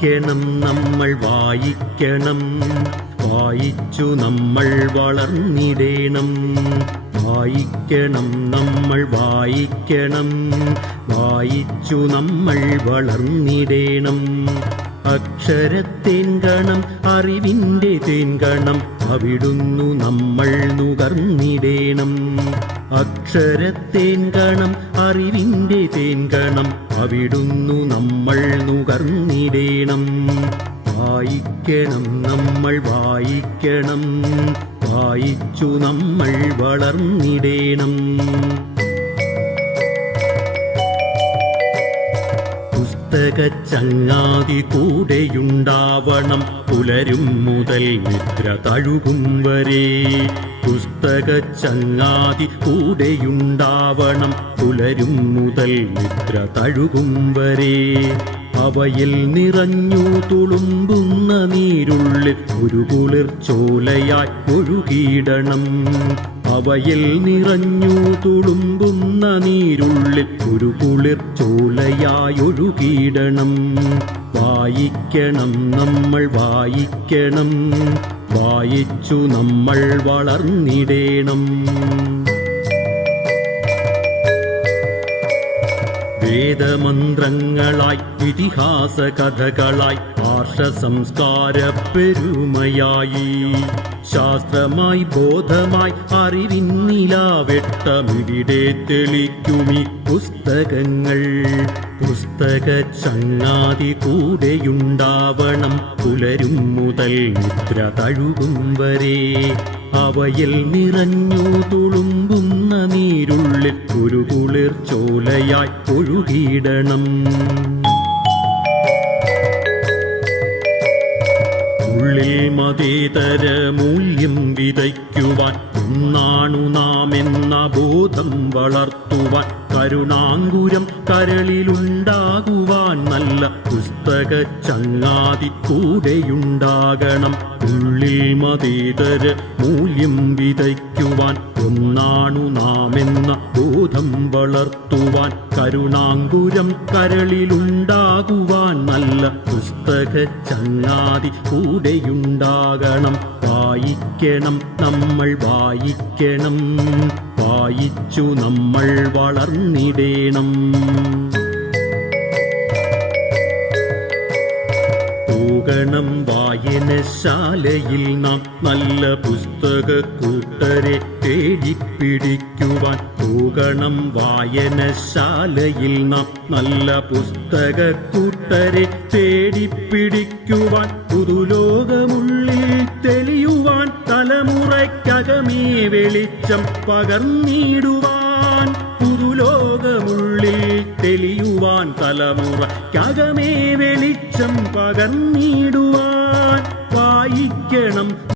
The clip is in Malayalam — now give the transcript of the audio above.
വായിക്കണം നമ്മൾ വായിക്കണം, വായിച്ചു നമ്മൾ വളർന്നിടേണം. വായിക്കണം നമ്മൾ വായിക്കണം, വായിച്ചു നമ്മൾ വളർന്നിടേണം. അക്ഷരത്തേൻകണം അറിവിൻ്റെ തേൻകണം, അവിടുന്നു നമ്മൾ നുകർന്നിടേണം. അക്ഷരത്തേൻകണം അറിവിൻ്റെ തേൻകണം, അവിടുന്നു നമ്മൾ നുകർന്നിടേണം. വായിക്കണം നമ്മൾ വായിക്കണം, വായിച്ചു നമ്മൾ വളർന്നിടേണം. പുസ്തകച്ചങ്ങാതി കൂടെയുണ്ടാവണം, പുലരും മുതൽ നിദ്ര തഴുകും വരെ. പുസ്തകച്ചങ്ങാതി കൂടെയുണ്ടാവണം, പുലരും മുതൽ നിദ്ര തഴുകും വരെ. അവയിൽ നിറഞ്ഞു തുളുമ്പുന്ന നീരുള്ളിൽ ഒരു കുളിർച്ചോലയായി ഒഴുകിയിടണം. അവയിൽ നിറഞ്ഞു തുളുമ്പുന്ന നീരുള്ളിൽ ഒരു കുളിർച്ചോലയായി ഒഴുകിയിടണം. വായിക്കണം നമ്മൾ വായിക്കണം, വായിച്ചു നമ്മൾ വളർന്നിടേണം. വേദമന്ത്രങ്ങളായി ഇതിഹാസ കഥകളായി ആർഷ സംസ്കാര പെരുമയായി, ശാസ്ത്രമായി ബോധമായി അറിവിന്നിലാവെട്ടമിവിടെ തെളിക്കുമി പുസ്തകങ്ങൾ. പുസ്തകച്ചങ്ങാതി കൂടെയുണ്ടാവണം, പുലരും മുതൽ നിദ്ര തഴുകും വരെ. അവയിൽ നിറഞ്ഞു തുളുമ്പുന്ന നീരുള്ളിൽ ഒരു കുളിർച്ചോലയായി ഒഴുകിയിടണം. ഉള്ളിൽ മതേതര മൂല്യം വിതയ്ക്കുവാൻ ഒന്നാണു നാം എന്ന ബോധം വളർത്തുവാൻ, കരുണാങ്കുരം കരളിലുണ്ടാകുവാൻ നല്ല പുസ്തകച്ചങ്ങാതി കൂടെയുണ്ടാകണം. ഉള്ളിൽ മതേതര മൂല്യം വിതയ്ക്കുവാൻ ഒന്നാണു നാം എന്ന ബോധം വളർത്തുവാൻ, കരുണാങ്കുരം കരളിലുണ്ടാകുവാൻ നല്ല പുസ്തകച്ചങ്ങാതി കൂടെയുണ്ടാകണം. വായിക്കണം നമ്മൾ വായിക്കണം, വായിച്ചു നമ്മൾ വളർന്നിടേണം. പോകണം വായനശാലയിൽ നാം നല്ല പുസ്തക കൂട്ടരെ തേടിപ്പിടിക്കുവാൻ. പോകണം വായനശാലയിൽ നാം നല്ല പുസ്തക കൂട്ടരെ തേടിപ്പിടിക്കുവാൻ. പുതുലോകമുള്ളിൽ തെളിയുവാൻ, തലമുറയ്ക്കകമേ വെളിച്ചം പകർന്നിടുവാൻ. പുതുലോകമുള്ളിൽ തെളിയുവാൻ, തലമുറയ്ക്കകമേ വെളിച്ചം പകർന്നിടുവാൻ. വായിക്കണം